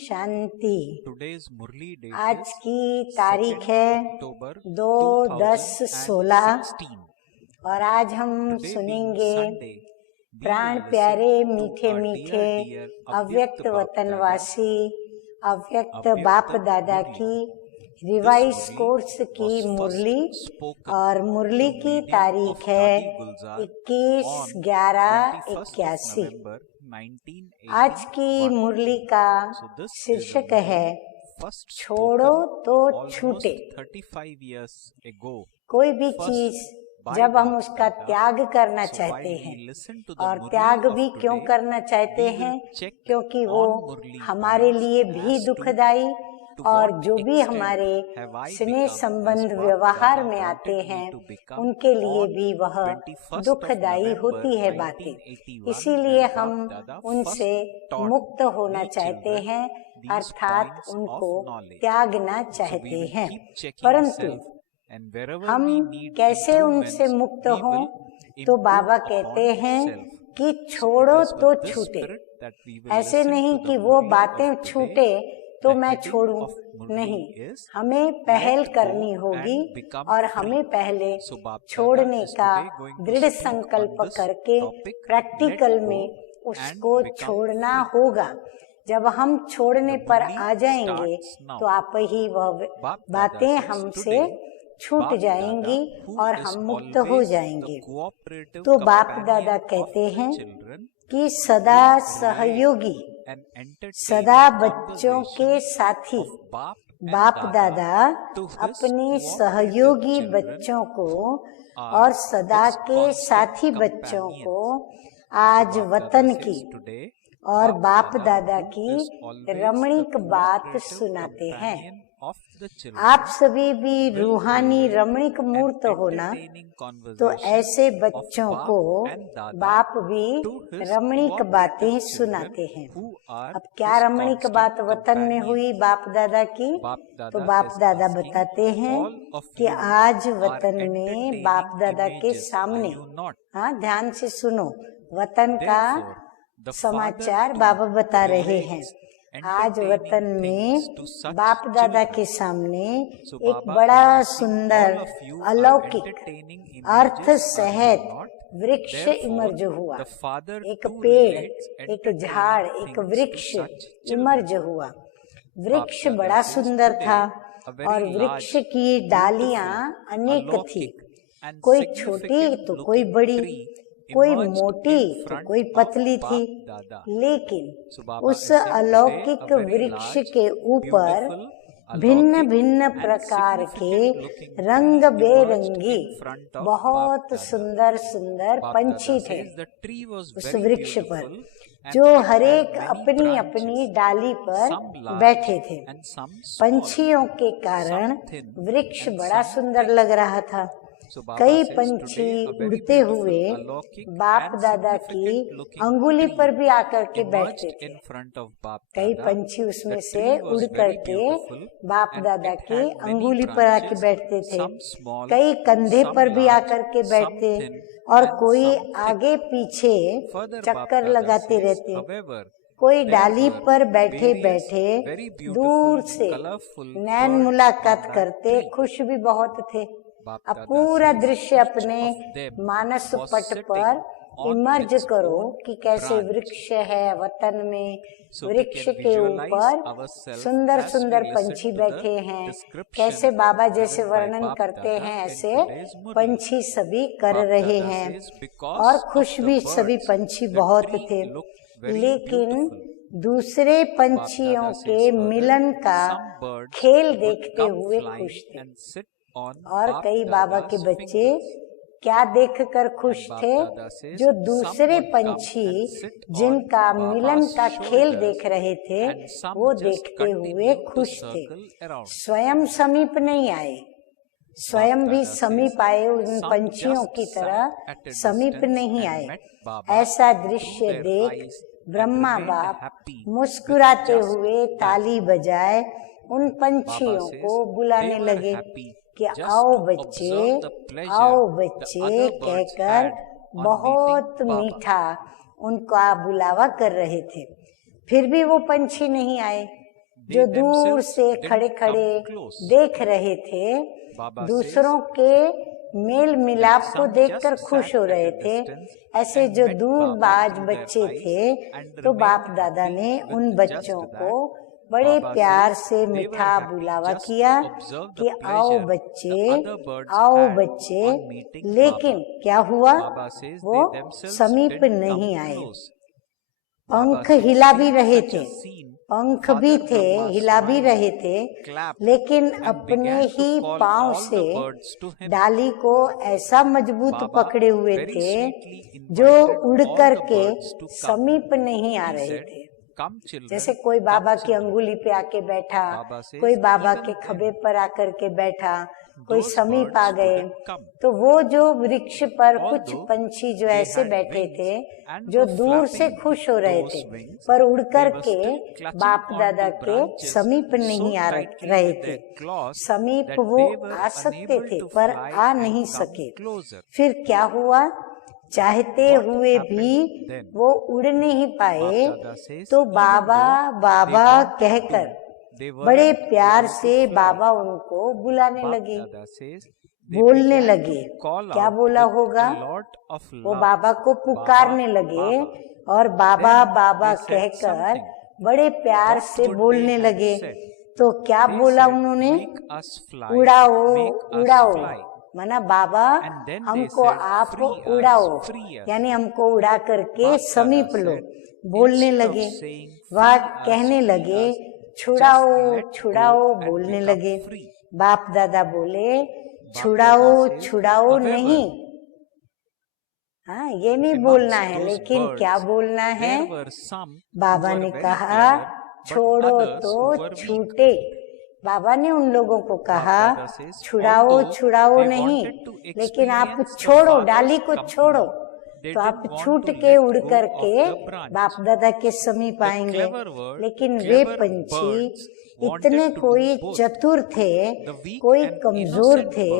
शांति। आज की तारीख है 2/10/16 और आज हम सुनेंगे प्राण प्यारे मीठे मीठे अव्यक्त वतनवासी अव्यक्त बाप दादा की रिवाइज कोर्स की मुरली। और मुरली की तारीख है 21/11/81। आज की मुरली का शीर्षक है छोड़ो तो छूटे। कोई भी चीज जब हम उसका त्याग करना चाहते हैं, और त्याग भी क्यों करना चाहते हैं, क्योंकि वो हमारे लिए भी दुखदाई और जो भी हमारे स्नेह संबंध व्यवहार में आते हैं उनके लिए भी वह दुखदाई होती है बातें। इसीलिए हम उनसे मुक्त होना चाहते हैं, अर्थात उनको त्यागना चाहते हैं। परंतु हम कैसे उनसे मुक्त हों? तो बाबा कहते हैं कि छोड़ो तो छूटे। ऐसे नहीं कि वो बातें छूटे तो मैं छोड़ूं, नहीं, हमें पहल करनी होगी और हमें पहले छोड़ने का दृढ़ संकल्प करके प्रैक्टिकल में उसको छोड़ना होगा। जब हम छोड़ने पर आ जाएंगे तो आप ही वह बातें हमसे छूट जाएंगी और हम मुक्त हो जाएंगे। तो बाप दादा कहते हैं कि सदा सहयोगी, सदा बच्चों के साथी बाप दादा अपने सहयोगी बच्चों को और सदा के साथी बच्चों को आज वतन की और बाप दादा की रमणीक बात सुनाते हैं। आप सभी भी रूहानी रमणीक मूर्त होना, तो ऐसे बच्चों को बाप भी रमणीक बातें सुनाते हैं। अब क्या रमणीक बात वतन में हुई बाप दादा की? तो बाप दादा बताते हैं कि आज वतन में बाप दादा के सामने, हाँ ध्यान से सुनो, वतन का समाचार बाबा बता रहे हैं। आज वतन में बाप दादा के सामने एक बड़ा सुंदर अलौकिक अर्थ सहित वृक्ष इमर्ज हुआ। एक पेड़, एक झाड़, एक वृक्ष इमर्ज हुआ। वृक्ष बड़ा सुंदर था और वृक्ष की डालियां अनेक थी, कोई छोटी तो कोई बड़ी, कोई मोटी तो कोई पतली थी। लेकिन उस अलौकिक वृक्ष के ऊपर भिन्न भिन्न प्रकार के रंग बेरंगी बहुत सुंदर सुंदर पंछी थे उस वृक्ष पर, जो हरेक अपनी अपनी डाली पर बैठे थे। पंछियों के कारण वृक्ष बड़ा सुंदर लग रहा था। कई पंछी उड़ते हुए बाप दादा की अंगुली पर भी आकर के बैठते थे। कई पंछी उसमें से उड़ करके बाप दादा की अंगुली पर आके बैठते थे। कई कंधे पर भी आकर के बैठते और कोई आगे पीछे चक्कर लगाते रहते। कोई डाली पर बैठे बैठे दूर से नैन मुलाकात करते, खुश भी बहुत थे। अब पूरा दृश्य अपने मानस पट पर इमर्ज करो कि कैसे वृक्ष है वतन में, वृक्ष के ऊपर सुंदर सुंदर पंछी बैठे हैं। कैसे बाबा जैसे वर्णन करते हैं ऐसे पंछी सभी कर रहे हैं और खुश भी सभी पंछी बहुत थे। लेकिन दूसरे पंछियों के मिलन का खेल देखते हुए खुश थे। और कई बाबा के बच्चे क्या देखकर खुश थे? जो दूसरे पंछी जिनका मिलन का खेल देख रहे थे वो देखते हुए खुश थे। स्वयं समीप नहीं आए, स्वयं भी समीप आए उन पंछियों की तरह समीप नहीं आए। ऐसा दृश्य देख ब्रह्मा बाप मुस्कुराते हुए ताली बजाए उन पंछियों को बुलाने लगे कि आओ बच्चे कहकर बहुत मीठा उनका बुलावा कर रहे थे। फिर भी वो पंछी नहीं आए। जो दूर से खड़े खड़े देख रहे थे, दूसरों के मेल मिलाप को देखकर खुश हो रहे थे। ऐसे जो दूरबाज बच्चे थे, तो बाप दादा ने उन बच्चों को बड़े प्यार से मीठा बुलावा किया कि आओ बच्चे, लेकिन क्या हुआ, वो समीप नहीं आए। पंख हिला भी रहे थे, पंख भी थे, हिला भी रहे थे, लेकिन अपने ही पांव से डाली को ऐसा मजबूत पकड़े हुए थे जो उड़ करके समीप नहीं आ रहे थे। जैसे कोई बाबा की अंगुली पे आके बैठा, कोई बाबा के खभे पर आकर के बैठा, कोई समीप आ गए। तो वो जो वृक्ष पर कुछ पंछी जो ऐसे बैठे थे, जो दूर से खुश हो रहे थे, पर उड़ करके बाप दादा के समीप नहीं आ रहे थे। समीप वो आ सकते थे पर आ नहीं सके। फिर क्या हुआ, चाहते हुए भी वो उड़ नहीं पाए, तो बाबा बाबा कहकर बड़े प्यार से बाबा उनको बुलाने लगे, बोलने लगे। क्या बोला होगा, वो बाबा को पुकारने लगे और बाबा बाबा कहकर बड़े प्यार से बोलने लगे। तो क्या बोला उन्होंने, उड़ाओ उड़ाओ, माना बाबा हमको आप उड़ाओ, यानी हमको उड़ा करके समीप लो। बोलने लगे, वह कहने लगे छुड़ाओ छुड़ाओ, बोलने लगे। बाप दादा बोले छुड़ाओ छुड़ाओ नहीं, हाँ ये नहीं बोलना है, लेकिन क्या बोलना है। बाबा ने कहा छोड़ो तो छूटे। बाबा ने उन लोगों को कहा छुड़ाओ छुड़ाओ नहीं, लेकिन आप छोड़ो, डाली को छोड़ो, तो आप छूट के उड़ करके बाप दादा के समीप आएंगे। लेकिन वे पंछी इतने कोई चतुर थे, कोई कमजोर थे,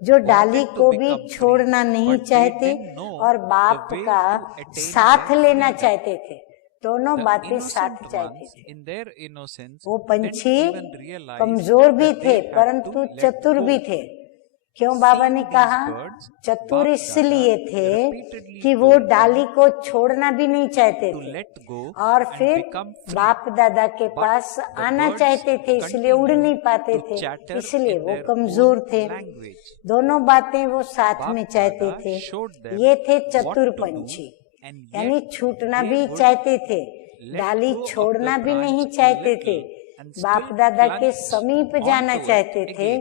जो डाली को भी छोड़ना नहीं चाहते और बाप का साथ लेना चाहते थे। दोनों बातें साथ चाहते थे। वो पंछी कमजोर भी थे परंतु चतुर भी थे। क्यों बाबा ने कहा चतुर? इसलिए थे कि वो डाली को छोड़ना भी नहीं चाहते थे और फिर बाप दादा के पास आना चाहते थे, इसलिए उड़ नहीं पाते थे, इसलिए वो कमजोर थे। दोनों बातें वो साथ में चाहते थे। ये थे चतुर पंछी, यानी छूटना भी चाहते थे, डाली छोड़ना भी नहीं चाहते थे, बाप दादा के समीप जाना चाहते थे,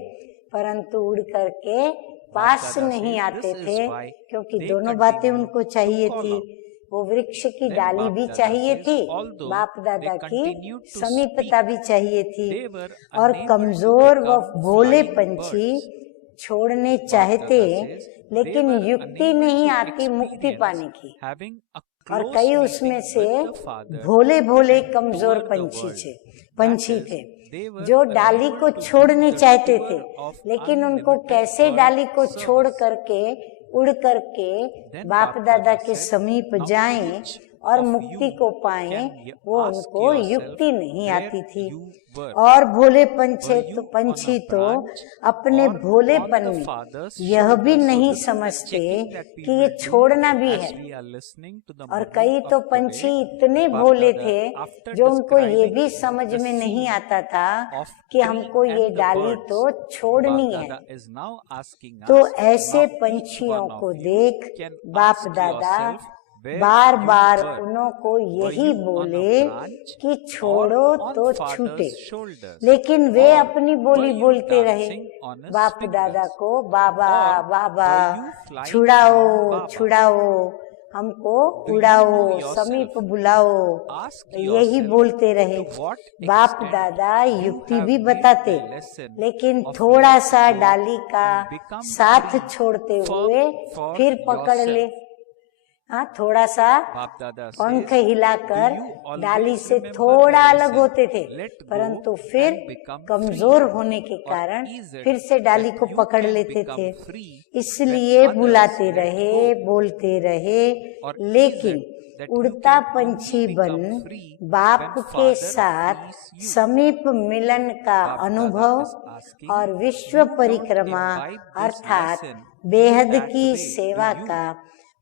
परंतु उड़ करके पास नहीं आते थे, क्योंकि दोनों बातें उनको चाहिए थी। वो वृक्ष की डाली भी चाहिए थी, बाप दादा की समीपता भी चाहिए थी। और कमजोर व भोले पंछी छोड़ने चाहते, लेकिन युक्ति नहीं आती मुक्ति पाने की। और कई उसमें से भोले भोले कमजोर पंछी थे जो डाली को छोड़ने चाहते थे, लेकिन उनको कैसे डाली को छोड़ करके उड़ करके बाप दादा के समीप जाएं और मुक्ति को पाएं, वो उनको युक्ति नहीं आती थी। और भोले पंछी तो अपने भोलेपन में यह भी नहीं समझते कि ये छोड़ना भी है। और कई तो पंछी इतने भोले थे जो उनको ये भी समझ में नहीं आता था कि हमको ये डाली तो छोड़नी है। तो ऐसे पंछियों को देख बाप दादा बार बार उन्हों को यही बोले कि छोड़ो तो छूटे, लेकिन वे अपनी बोली बोलते रहे बाप दादा को, बाबा बाबा छुड़ाओ छुड़ाओ, हमको उड़ाओ, समीप बुलाओ, यही बोलते रहे। बाप दादा युक्ति भी बताते, लेकिन थोड़ा सा डाली का साथ छोड़ते हुए फिर पकड़ ले। हाँ, थोड़ा सा पंख हिलाकर डाली से थोड़ा अलग होते थे, परंतु फिर कमजोर होने के कारण फिर से डाली को पकड़ लेते थे। इसलिए बुलाते रहे, बोलते रहे, लेकिन उड़ता पंछी बन बाप के साथ समीप मिलन का अनुभव और विश्व परिक्रमा अर्थात बेहद की सेवा का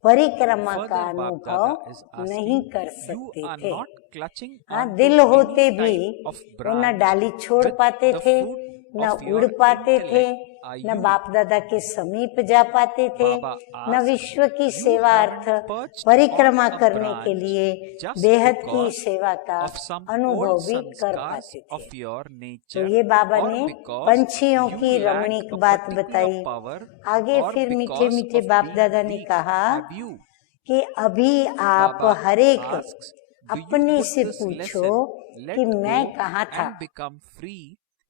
परिक्रमा का अनुभव नहीं कर सकते थे। हाँ, दिल होते भी वो न डाली छोड़ पाते थे, न उड़ पाते थे, न बाप दादा के समीप जा पाते थे, न विश्व की सेवा अर्थ परिक्रमा करने के लिए बेहद की सेवा का अनुभव भी कर पाते थे। तो ये बाबा ने पंछियों की रमणीक बात बताई। आगे फिर मीठे मीठे बाप दादा ने कहा कि अभी आप हरेक अपने से पूछो कि मैं कहाँ था,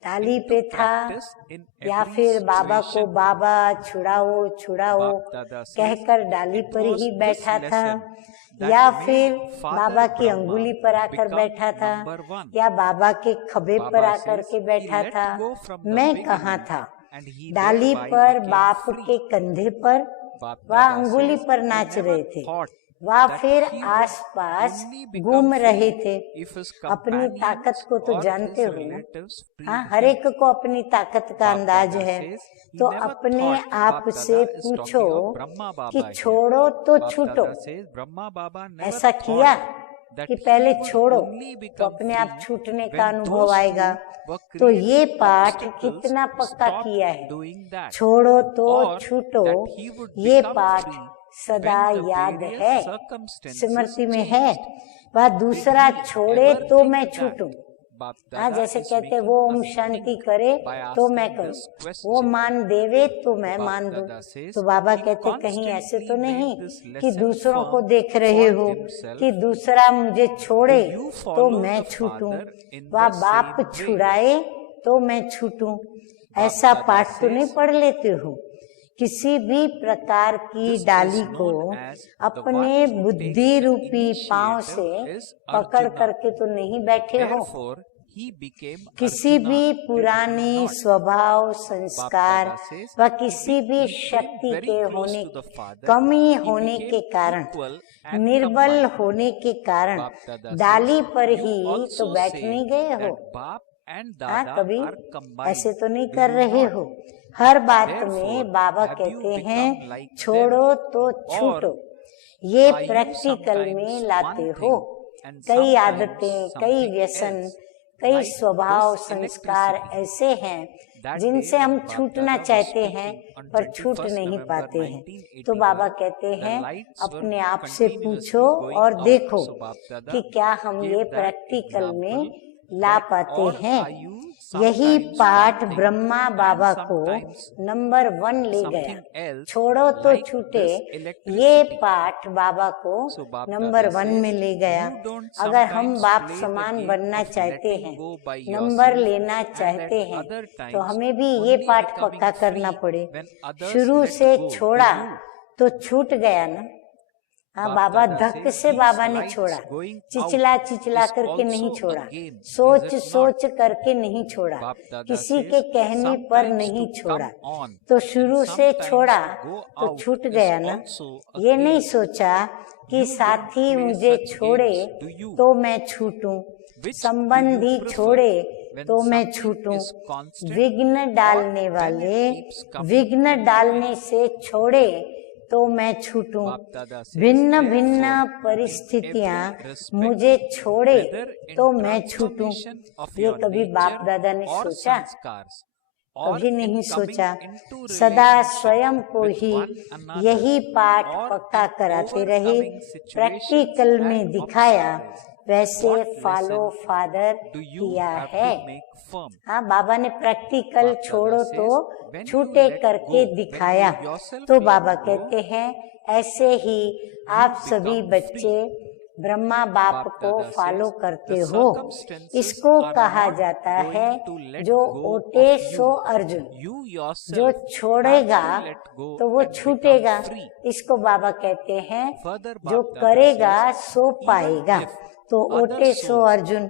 डाली पे था या फिर बाबा को बाबा छुड़ाओ छुड़ाओ कहकर डाली पर ही बैठा था, या फिर बाबा की अंगुली पर आकर बैठा था, या बाबा के खभे पर आकर के बैठा था। मैं कहाँ था? डाली पर, बाप के कंधे पर, वह अंगुली पर नाच रहे थे, वह फिर आसपास घूम रहे थे। अपनी ताकत को तो जानते हो ना, हाँ, हर एक को अपनी ताकत का अंदाज है। तो अपने आप से पूछो कि छोड़ो तो छूटो। ऐसा किया कि पहले छोड़ो तो अपने आप छूटने का अनुभव आएगा। तो ये पाठ कितना पक्का किया है, छोड़ो तो छूटो। ये पाठ सदा याद है, स्मृति में है। वह दूसरा छोड़े तो मैं छूटूं। हाँ, जैसे कहते वो ओम शांति करे तो मैं करूं, वो मान देवे तो मैं मान दूं। तो बाबा कहते कहीं ऐसे तो नहीं कि दूसरों को देख रहे हो कि दूसरा मुझे छोड़े तो मैं छूटूं, वह बाप छुड़ाए तो मैं छूटूं। ऐसा पाठ तो नहीं पढ़ लेते हो। किसी भी प्रकार की डाली को अपने बुद्धि रूपी पांव से पकड़ करके तो नहीं बैठे हो। किसी भी पुरानी स्वभाव, संस्कार व किसी भी शक्ति के होने, कमी होने के कारण, निर्बल होने के कारण डाली पर ही तो बैठ नहीं गए हो। हाँ, कभी ऐसे तो नहीं कर रहे हो। हर बात में बाबा कहते हैं छोड़ो तो छूटो। ये प्रैक्टिकल में लाते हो। कई आदतें, कई व्यसन, कई स्वभाव, संस्कार ऐसे हैं जिनसे हम छूटना चाहते हैं पर छूट नहीं पाते हैं। तो बाबा कहते हैं अपने आप से पूछो और देखो कि क्या हम ये प्रैक्टिकल में ला पाते हैं। यही पाठ ब्रह्मा बाबा को नंबर 1 ले गया। छोड़ो तो छूटे, ये पाठ बाबा को नंबर 1 में ले गया। अगर हम बाप समान बनना चाहते हैं, नंबर लेना चाहते हैं, तो हमें भी ये पाठ पक्का करना पड़े। शुरू से छोड़ा तो छूट गया ना। हाँ, बाबा धक से बाबा ने छोड़ा, चिचला चिचला करके नहीं छोड़ा, सोच सोच करके नहीं छोड़ा, किसी के कहने पर नहीं छोड़ा। तो शुरू से छोड़ा तो छूट गया ना। ये नहीं सोचा कि साथी मुझे छोड़े तो मैं छूटूं, संबंधी छोड़े तो मैं छूटूं। विघ्न डालने वाले विघ्न डालने से छोड़े तो मैं छूटूं। भिन्न भिन्न परिस्थितियां मुझे छोड़े तो मैं छूटूं। ये कभी बाप दादा ने सोचा? कभी नहीं सोचा। सदा स्वयं को ही यही पाठ पक्का कराते रहे, प्रैक्टिकल में दिखाया, वैसे फॉलो फादर किया है। हाँ, बाबा ने प्रैक्टिकल छोड़ो तो छूटे करके दिखाया। तो बाबा कहते हैं ऐसे ही आप सभी बच्चे ब्रह्मा बाप को फॉलो करते हो। इसको कहा जाता है जो ओटे सो अर्जुन, जो छोड़ेगा तो वो छूटेगा। इसको बाबा कहते हैं जो करेगा सो पाएगा। तो ओटे सो अर्जुन,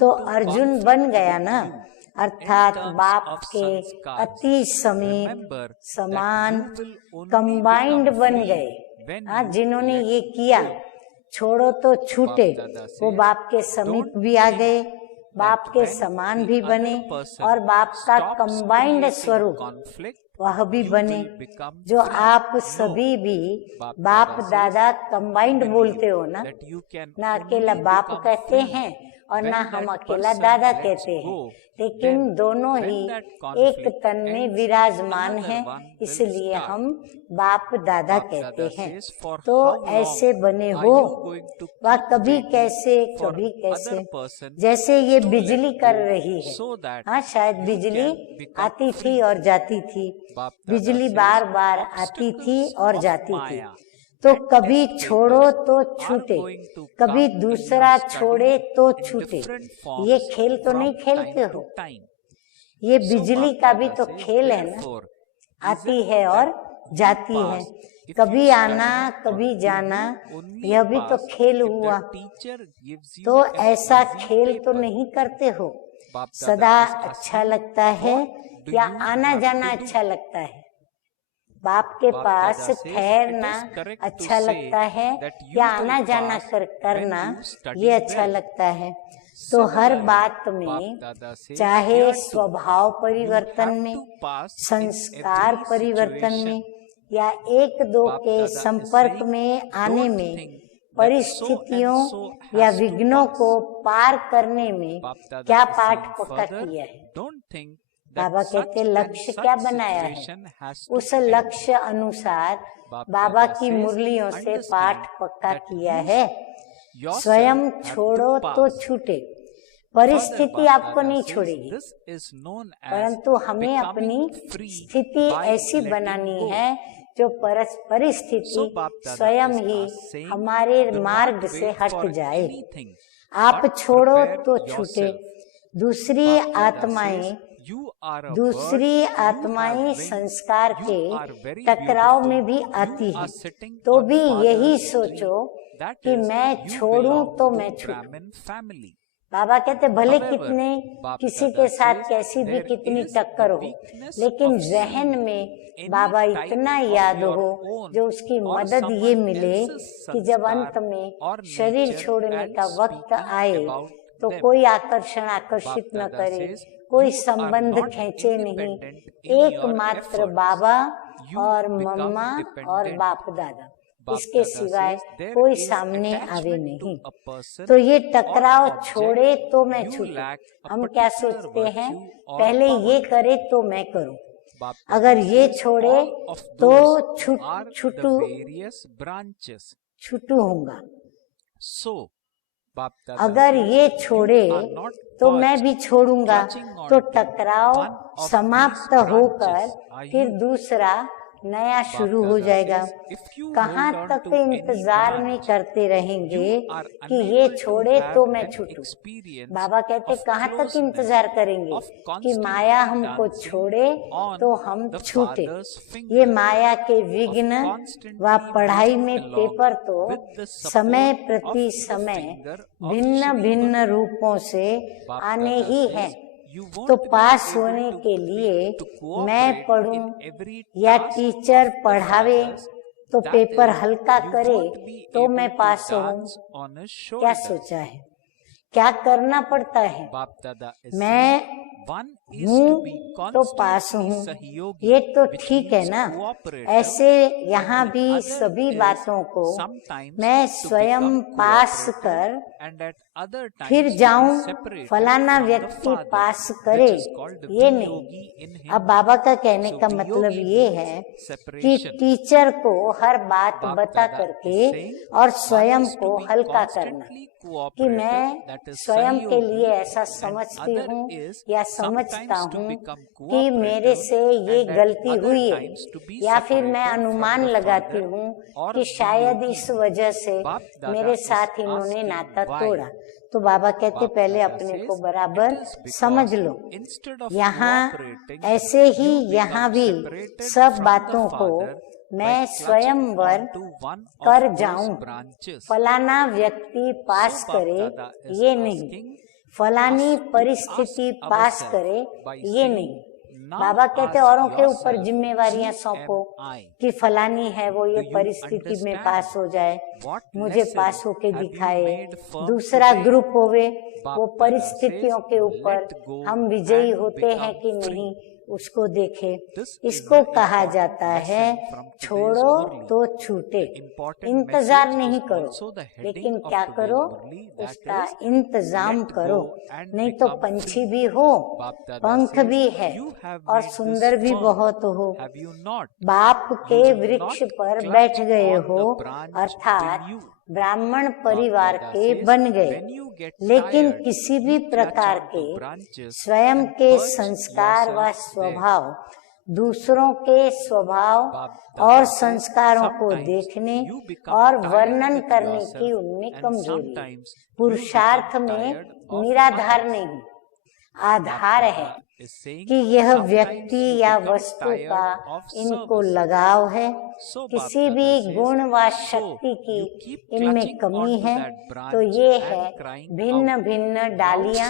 तो अर्जुन बन गया ना, अर्थात बाप के अति समीप, समान, कंबाइंड बन गए। हाँ, जिन्होंने ये किया छोड़ो तो छूटे, वो बाप के समीप भी आ गए, बाप के समान भी बने और बाप का कंबाइंड स्वरूप वह भी बने। जो आप सभी भी बाप दादा कंबाइंड बोलते हो ना अकेला बाप कहते हैं और ना हम अकेला दादा कहते हैं, लेकिन दोनों ही एक तन में विराजमान है, इसलिए हम बाप दादा कहते हैं। तो ऐसे बने हो वह कभी कैसे कभी कैसे, जैसे ये बिजली कर रही है। हाँ, शायद बिजली आती थी और जाती थी, बिजली बार बार आती थी और जाती थी। तो कभी छोड़ो तो छूटे, कभी दूसरा छोड़े तो छूटे। ये खेल तो नहीं खेलते हो, ये बिजली का भी तो खेल है ना, आती है और जाती है, कभी आना कभी जाना, यह भी तो खेल हुआ। तो ऐसा खेल तो नहीं करते हो। सदा अच्छा लगता है या आना जाना अच्छा लगता है? बाप के पास ठहरना अच्छा लगता है या आना जाना करना ये अच्छा लगता है? तो हर बात में, चाहे स्वभाव परिवर्तन में, संस्कार परिवर्तन में या एक दो के संपर्क में आने में, परिस्थितियों या विघ्नों को पार करने में क्या पाठ पक्का किया है? बाबा कहते लक्ष्य क्या बनाया है, उस लक्ष्य अनुसार बाबा की मुरलियों से पाठ पक्का किया है। स्वयं छोड़ो तो छूटे, परिस्थिति आपको नहीं छोड़ेगी, परंतु हमें अपनी स्थिति ऐसी बनानी है जो परिस्थिति स्वयं ही हमारे मार्ग से हट जाए। आप छोड़ो तो छूटे। दूसरी आत्माएं संस्कार के टकराव में भी आती है, तो भी यही सोचो कि मैं छोड़ूं तो मैं छूटूं। बाबा कहते भले कितने किसी के साथ कैसी भी कितनी टक्कर हो, लेकिन जहन में बाबा इतना याद हो, जो उसकी मदद ये मिले कि जब अंत में शरीर छोड़ने का वक्त आए तो कोई आकर्षण आकर्षित न करे, कोई संबंध खींचे नहीं, एकमात्र बाबा और मम्मा और बाप दादा, इसके सिवाय कोई सामने आवे नहीं। तो ये टकराव छोड़े तो मैं छूटूं। हम क्या सोचते हैं, पहले ये करे तो मैं करूं, अगर ये छोड़े तो छूटू होऊंगा, अगर ये छोड़े तो मैं भी छोड़ूंगा। तो टकराव समाप्त होकर फिर दूसरा नया शुरू हो जाएगा। कहाँ तक इंतजार में करते रहेंगे कि ये छोड़े तो मैं छूटूं? बाबा कहते कहाँ तक इंतजार करेंगे कि माया हमको छोड़े तो हम छूटे। ये माया के विघ्न व पढ़ाई में पेपर तो समय प्रति समय भिन्न भिन्न रूपों से आने ही हैं। तो पास होने के लिए मैं पढ़ूं या टीचर पढ़ावे तो पेपर हल्का करे तो मैं पास हूँ? क्या सोचा है, क्या करना पड़ता है? मैं हूँ तो पास हूँ, ये तो ठीक है ना। ऐसे यहाँ भी सभी बातों को मैं स्वयं पास कर फिर जाऊं, फलाना व्यक्ति पास करे, ये नहीं। अब बाबा का कहने का मतलब ये है कि टीचर को हर बात बता करके और स्वयं को हल्का करना, कि मैं स्वयं के लिए ऐसा समझती हूँ या समझता हूँ कि मेरे से ये गलती हुई है, या फिर मैं अनुमान लगाती हूँ कि शायद इस वजह से मेरे साथ इन्होंने नाता तोड़ा। तो बाबा कहते पहले अपने को बराबर समझ लो। यहाँ ऐसे ही यहाँ भी सब बातों को मैं स्वयंवर कर जाऊं, फलाना व्यक्ति पास करे ये नहीं, फलानी परिस्थिति पास करे ये नहीं। बाबा कहते औरों के ऊपर जिम्मेवारियां सौंपो कि फलानी है वो ये परिस्थिति में पास हो जाए, मुझे पास होके दिखाए। दूसरा ग्रुप होवे, वो परिस्थितियों के ऊपर हम विजयी होते हैं कि नहीं उसको देखे। इसको कहा जाता है छोड़ो तो छूटे। इंतजार नहीं करो, लेकिन क्या करो, उसका इंतजाम करो। नहीं तो पंछी भी हो, पंख भी है और सुंदर भी बहुत हो, बाप के वृक्ष पर बैठ गए हो, अर्थात ब्राह्मण परिवार के बन गए, लेकिन किसी भी प्रकार के स्वयं के संस्कार व स्वभाव, दूसरों के स्वभाव और संस्कारों को देखने और वर्णन करने की उनमें कमजोरी। पुरुषार्थ में निराधार नहीं, आधार है कि यह व्यक्ति या वस्तु का इनको लगाव है, किसी भी गुण व शक्ति की इनमें कमी है, तो ये है भिन्न भिन्न डालियां,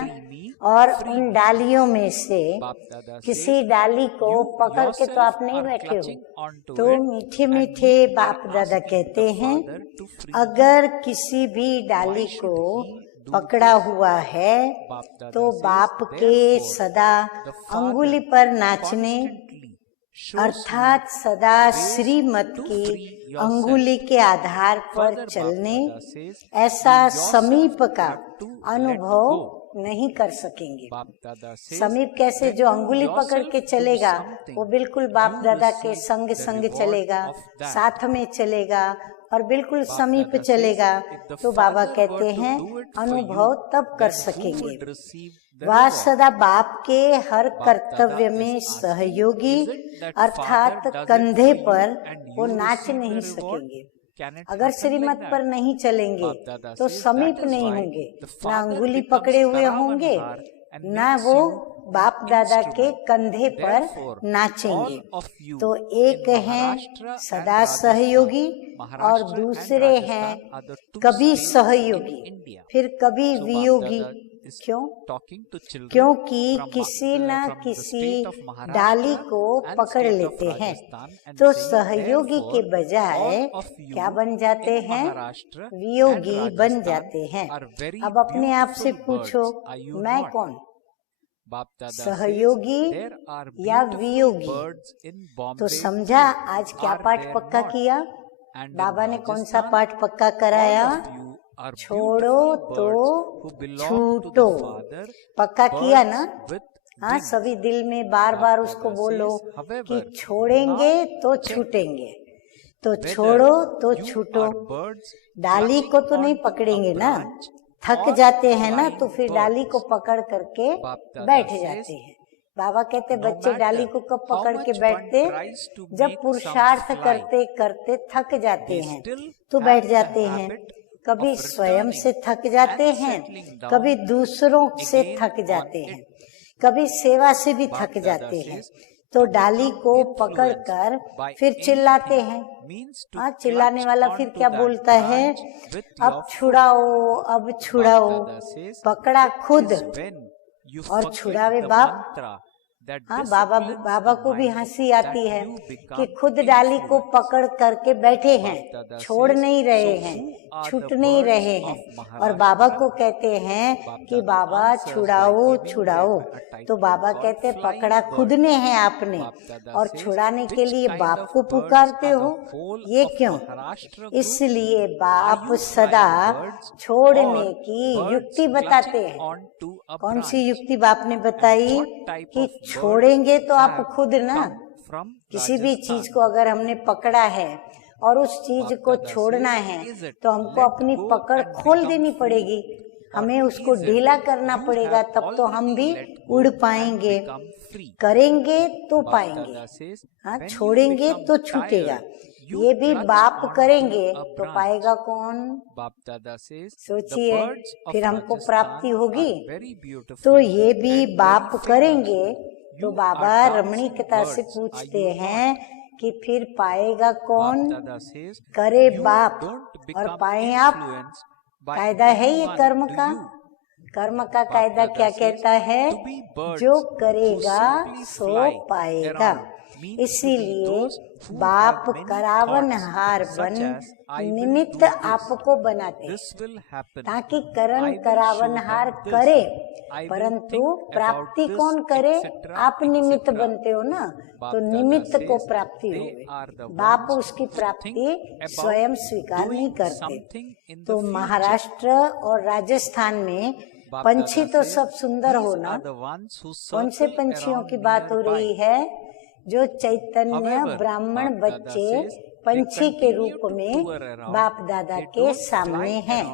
और उन डालियों में से किसी डाली को पकड़ के तो आप नहीं बैठे हो। तो मीठे मीठे बाप दादा कहते हैं, अगर किसी भी डाली को पकड़ा हुआ है तो बाप के सदा अंगुली पर नाचने, अर्थात सदा श्रीमत की अंगुली के आधार पर चलने, ऐसा समीप का अनुभव नहीं कर सकेंगे। समीप कैसे? जो अंगुली पकड़ के चलेगा वो बिल्कुल बाप दादा के संग संग चलेगा, साथ में चलेगा और बिल्कुल समीप चलेगा। तो बाबा कहते हैं अनुभव तब कर सकेंगे। वह सदा बाप के हर कर्तव्य में सहयोगी, अर्थात कंधे पर वो नाच नहीं सकेंगे। अगर श्रीमत पर नहीं चलेंगे तो समीप नहीं होंगे, ना अंगुली पकड़े हुए होंगे, ना वो बाप दादा के कंधे पर नाचेंगे। तो एक हैं सदा सहयोगी और दूसरे हैं कभी सहयोगी फिर कभी वियोगी। क्यों? क्योंकि किसी न किसी डाली को पकड़ लेते हैं तो सहयोगी के बजाय क्या बन जाते हैं? वियोगी बन जाते हैं। अब अपने आप से पूछो, मैं कौन, सहयोगी या वियोगी? तो समझा आज क्या पाठ पक्का किया? बाबा ने कौन सा पाठ पक्का कराया? छोड़ो तो छूटो। पक्का किया ना? हाँ, सभी दिल में बार बार उसको बोलो कि छोड़ेंगे तो छूटेंगे। तो छोड़ो तो छूटो। डाली को तो नहीं पकड़ेंगे ना, थक जाते हैं ना, तो फिर डाली को पकड़ करके बैठ जाते हैं। बाबा कहते बच्चे डाली को कब पकड़ के बैठते? जब पुरुषार्थ करते करते थक जाते हैं तो बैठ जाते हैं। कभी स्वयं से थक जाते हैं, कभी दूसरों से थक जाते हैं, कभी सेवा से भी थक जाते हैं। तो डाली को पकड़कर फिर चिल्लाते हैं। हाँ, चिल्लाने वाला फिर क्या बोलता है? अब छुड़ाओ, अब छुड़ाओ। पकड़ा खुद और छुड़ावे बाप। हाँ, बाबा को भी हंसी आती है कि खुद डाली को पकड़ करके बैठे हैं, छोड़ नहीं रहे हैं, छूट नहीं रहे हैं, और बाबा को कहते हैं कि बाबा छुड़ाओ छुड़ाओ। तो बाबा कहते पकड़ा खुद ने है आपने और छुड़ाने के लिए बाप को पुकारते हो, ये क्यों? इसलिए बाप सदा छोड़ने की युक्ति बताते हैं। कौन सी युक्ति बाप ने बताई? कि छोड़ेंगे तो आप खुद ना, किसी भी चीज को अगर हमने पकड़ा है और उस चीज को छोड़ना है तो हमको अपनी पकड़ खोल देनी पड़ेगी, हमें उसको ढीला करना पड़ेगा, तब तो हम भी उड़ पाएंगे। करेंगे तो पाएंगे, हाँ, छोड़ेंगे तो छूटेगा। ये भी बाप करेंगे तो पाएगा कौन? बाप दादा से सोचिए, फिर हमको प्राप्ति होगी। तो ये भी बाप करेंगे तो बाबा रमणीकता से पूछते हैं कि फिर पाएगा कौन? करे बाप और पाए आप। कायदा है ये कर्म का। कर्म का कायदा क्या कहता है? जो करेगा सो पाएगा। इसीलिए बाप करावनहार बन निमित्त आपको बनाते ताकि करण करावनहार करे, परंतु प्राप्ति कौन करे? आप निमित्त बनते हो ना, तो निमित्त को प्राप्ति होगी। बाप उसकी प्राप्ति स्वयं स्वीकार नहीं करते। तो महाराष्ट्र और राजस्थान में पंछी तो सब सुंदर हो ना। कौन से पंछियों की बात हो रही है? जो चैतन्य ब्राह्मण बच्चे पंछी के रूप में बाप दादा के सामने हैं।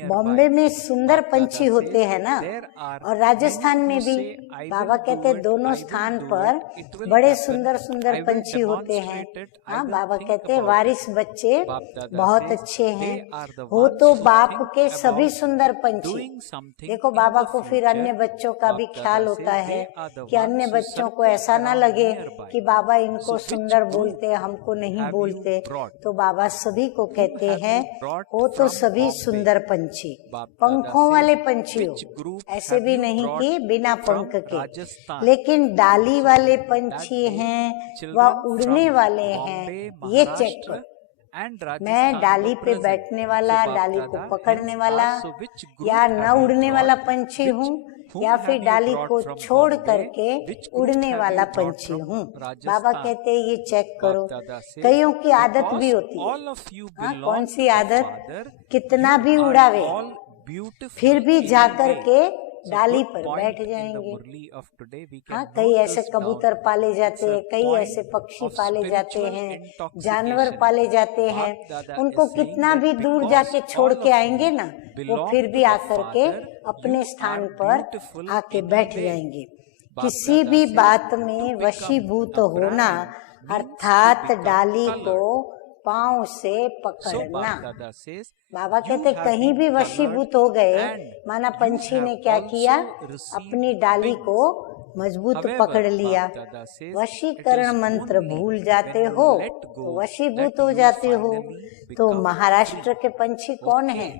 बॉम्बे में सुंदर पंछी होते हैं ना, और राजस्थान में भी बाबा कहते दोनों स्थान पर बड़े सुंदर सुंदर पंछी होते हैं। हाँ, बाबा कहते वारिस बच्चे बहुत अच्छे हैं। हो तो बाप के सभी सुंदर पंछी। देखो बाबा को फिर अन्य बच्चों का भी ख्याल होता है कि अन्य बच्चों को ऐसा ना लगे कि बाबा इनको सुंदर बोलते हमको नहीं बोलते। तो बाबा सभी को कहते हैं हो तो सभी सुंदर पंछी, पंखों वाले पंछी हो, ऐसे भी नहीं कि बिना पंख के, लेकिन डाली वाले पंछी हैं व उड़ने वाले हैं, ये चेक करो। मैं डाली पे बैठने वाला, डाली को पकड़ने वाला या न उड़ने वाला पंछी हूँ, या फिर डाली को छोड़ करके उड़ने वाला पंछी हूँ। बाबा कहते हैं ये चेक करो। कईयों की आदत भी होती है। हाँ, कौन सी आदत? कितना भी उड़ावे फिर भी जाकर के डाली पर बैठ जाएंगे। हाँ, कई ऐसे कबूतर पाले जाते हैं, कई ऐसे पक्षी पाले जाते हैं, जानवर पाले जाते हैं। उनको कितना भी दूर जाके छोड़ के आएंगे ना, वो फिर भी आकर के अपने स्थान पर आके बैठ जाएंगे। किसी भी बात में वशीभूत होना अर्थात डाली को पांव से पकड़ना। बाबा कहते कहीं भी वशीभूत हो गए, माना पंछी ने क्या किया? अपनी डाली को मजबूत पकड़ लिया। वशीकरण मंत्र भूल जाते हो तो वशीभूत हो जाते हो। तो महाराष्ट्र के पंछी कौन हैं?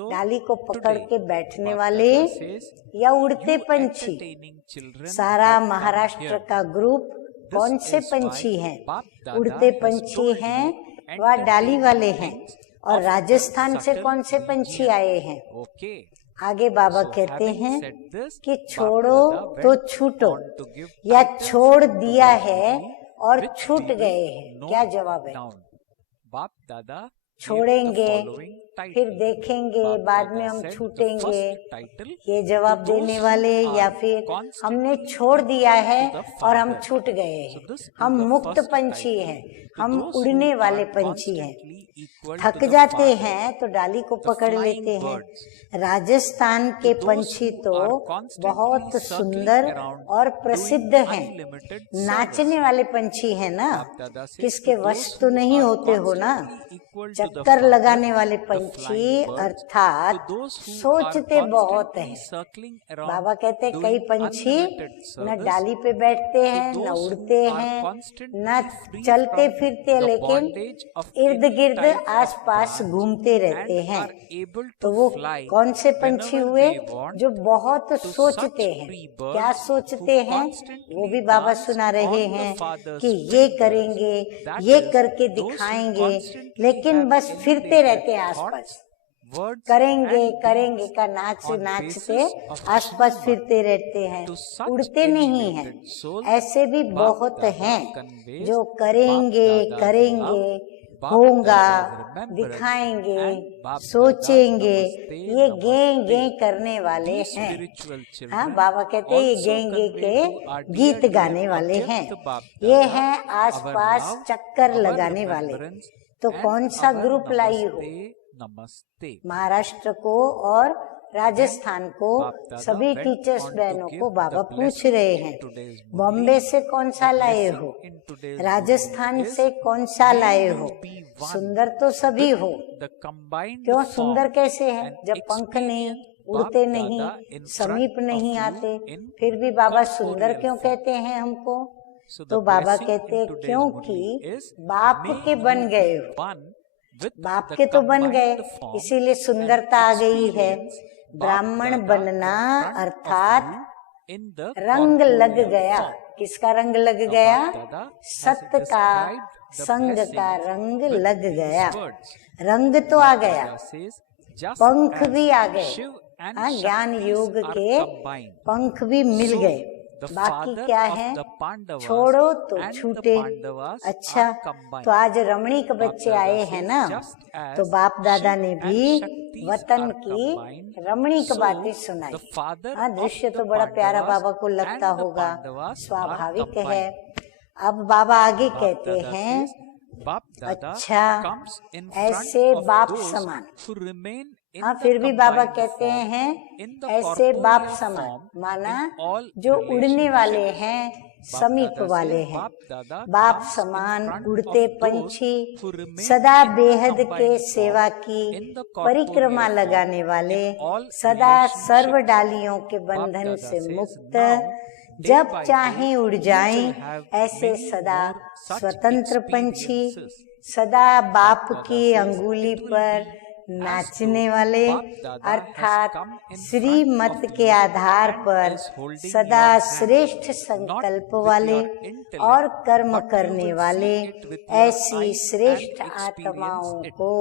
डाली को पकड़ के बैठने वाले या उड़ते पंछी? सारा महाराष्ट्र का ग्रुप कौन से पंछी हैं? उड़ते पंछी हैं व डाली वाले हैं। और राजस्थान से कौन से पंछी आए हैं? आगे बाबा कहते हैं कि छोड़ो तो छूटो, या छोड़ दिया है और छूट गए हैं। क्या जवाब है? बाप दादा छोड़ेंगे फिर देखेंगे, बाद में हम छूटेंगे, ये जवाब देने वाले, या फिर हमने छोड़ दिया है और हम छूट गए हैं। हम मुक्त पंछी हैं, हम उड़ने वाले पंछी हैं। थक जाते हैं तो डाली को पकड़ लेते हैं। राजस्थान के पंछी तो बहुत सुंदर और प्रसिद्ध हैं। नाचने वाले पंछी हैं ना, किसके वश तो नहीं होते हो ना। चक्कर लगाने वाले पंछी अर्थात सोचते बहुत हैं। बाबा कहते कई पंछी न डाली पे बैठते हैं, न उड़ते हैं, न चलते फिरते, लेकिन इर्द गिर्द आसपास घूमते रहते हैं। तो वो कौन से पंछी हुए? जो बहुत सोचते हैं। क्या सोचते हैं? वो भी बाबा सुना रहे हैं कि ये करेंगे, ये करके दिखाएंगे, लेकिन बस फिरते रहते हैं आसपास। करेंगे करेंगे का नाचते आसपास फिरते रहते हैं, उड़ते नहीं हैं। ऐसे भी बहुत हैं जो करेंगे करेंगे, होगा, दिखाएंगे, सोचेंगे, ये गे गे करने वाले हैं। हाँ, बाबा कहते हैं ये गे गे के गीत गाने वाले हैं। ये हैं आसपास चक्कर लगाने वाले। तो कौन सा ग्रुप लाई हो? नमस्ते। महाराष्ट्र को और राजस्थान को सभी टीचर्स बहनों को बाबा पूछ रहे हैं, बॉम्बे से कौन सा लाए हो, राजस्थान से कौन सा लाए हो? सुंदर तो सभी हो। क्यों सुंदर कैसे है? जब पंख नहीं, उड़ते नहीं, समीप नहीं आते, फिर भी बाबा सुंदर क्यों कहते हैं हमको? तो बाबा कहते क्योंकि बाप के बन गए हो। बाप के तो बन गए, इसीलिए सुंदरता आ गई है। ब्राह्मण बनना अर्थात रंग लग गया। किसका रंग लग गया? सत्य का, संग का रंग लग गया। रंग तो आ गया, पंख भी आ गए। हाँ, ज्ञान योग के पंख भी मिल गए। बाकी क्या है? छोड़ो तो छूटे। अच्छा, तो आज रमणीक बच्चे आए हैं ना, तो बाप दादा ने भी वतन की रमणीक बातें सुनाई। हाँ, दृश्य तो बड़ा प्यारा बाबा को लगता होगा, स्वाभाविक है। अब बाबा आगे कहते हैं, अच्छा ऐसे बाप समान। हाँ, फिर भी बाबा कहते हैं ऐसे बाप समान, माना जो उड़ने वाले हैं, समीप वाले हैं। बाप समान उड़ते पंछी, सदा बेहद के सेवा की परिक्रमा लगाने वाले, सदा सर्व डालियों के बंधन से मुक्त, जब चाहे उड़ जाएं ऐसे सदा स्वतंत्र पंछी, सदा बाप की अंगुली पर नाचने वाले, अर्थात श्रीमत के आधार पर सदा श्रेष्ठ संकल्प वाले और कर्म करने वाले, ऐसी श्रेष्ठ आत्माओं को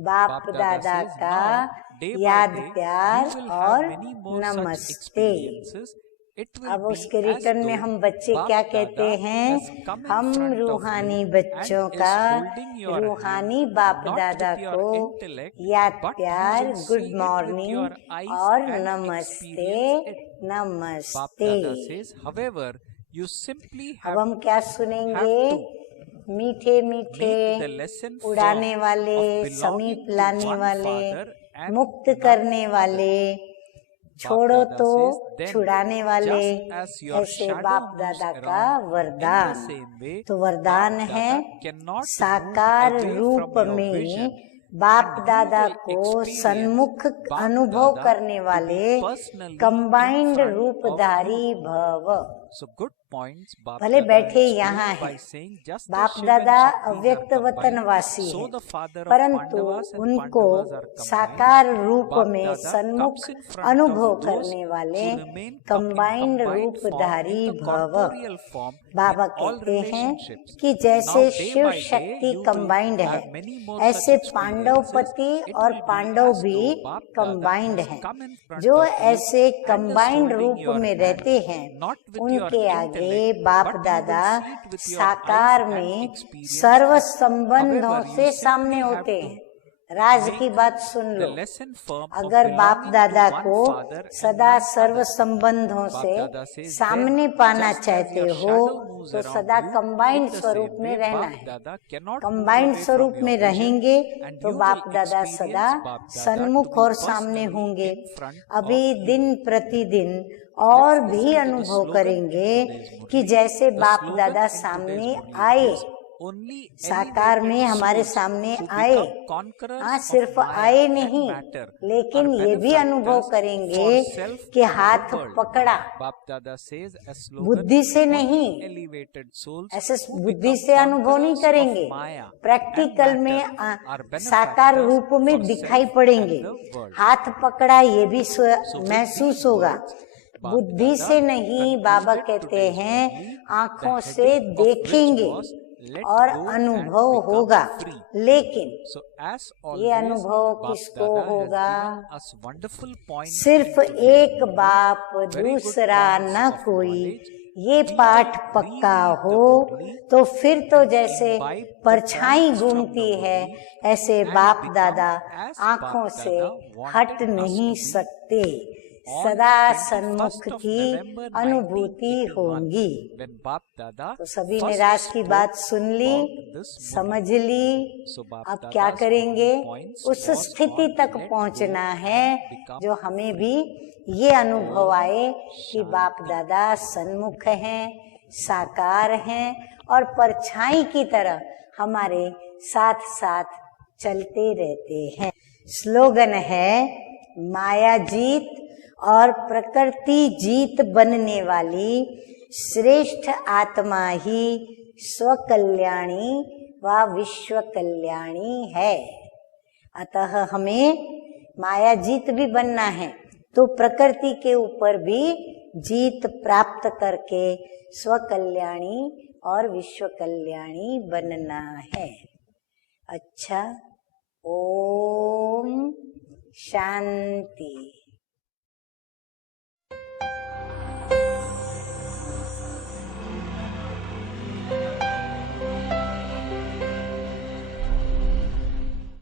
बाप दादा का याद प्यार और नमस्ते। अब उसके रिटर्न में हम बच्चे क्या कहते हैं? हम रूहानी बच्चों का रूहानी बाप दादा को याद प्यार, गुड मॉर्निंग और नमस्ते नमस्ते। अब हम क्या सुनेंगे? मीठे मीठे उड़ाने वाले, समीप लाने वाले, मुक्त करने वाले, छोड़ो तो छुड़ाने वाले, ऐसे बाप दादा का वरदान। तो वरदान है साकार रूप में बाप दादा को सन्मुख अनुभव करने वाले कंबाइंड रूपधारी भव। भले बैठे यहाँ है, बाप दादा अव्यक्त वतनवासी है, परंतु उनको साकार रूप में सन्मुख अनुभव करने वाले कंबाइंड रूपधारी भव। बाबा कहते हैं कि जैसे शिव शक्ति कंबाइंड है, ऐसे पांडवपति और पांडव भी कंबाइंड हैं। जो ऐसे कंबाइंड रूप में रहते हैं, उनके आगे बाप दादा साकार में सर्व संबंधों से सामने होते हैं। राज की बात सुन लो, अगर बाप दादा को सदा सर्व संबंधों से सामने पाना चाहते हो तो सदा कंबाइंड स्वरूप में रहना है। कंबाइंड स्वरूप में रहेंगे तो बाप दादा सदा सन्मुख और सामने होंगे। अभी दिन प्रतिदिन और भी अनुभव करेंगे कि जैसे बाप दादा सामने आए, साकार में हमारे सामने आए। हाँ, सिर्फ आए नहीं, लेकिन ये भी अनुभव करेंगे कि हाथ पकड़ा, बुद्धि से नहीं, ऐसे बुद्धि से अनुभव नहीं करेंगे, प्रैक्टिकल में साकार रूप में दिखाई पड़ेंगे। हाथ पकड़ा ये भी महसूस होगा, बुद्धि से नहीं। बाबा कहते हैं आंखों से देखेंगे और अनुभव होगा, लेकिन ये अनुभव किसको होगा? सिर्फ एक बाप दूसरा न कोई, ये पाठ पक्का हो तो फिर तो जैसे परछाई घूमती है, ऐसे बाप दादा आंखों से हट नहीं सकते, सदा सन्मुख की अनुभूति होगी। तो सभी ने राज की बात सुन ली, समझ ली। अब क्या करेंगे? उस स्थिति तक पहुंचना है जो हमें भी ये अनुभव आए कि बाप दादा सन्मुख हैं, साकार हैं और परछाई की तरह हमारे साथ साथ चलते रहते हैं। स्लोगन है माया जीत और प्रकृति जीत बनने वाली श्रेष्ठ आत्मा ही स्वकल्याणी व विश्व कल्याणी है। अतः हमें माया जीत भी बनना है तो प्रकृति के ऊपर भी जीत प्राप्त करके स्व कल्याणी और विश्व कल्याणी बनना है। अच्छा, ओम शांति।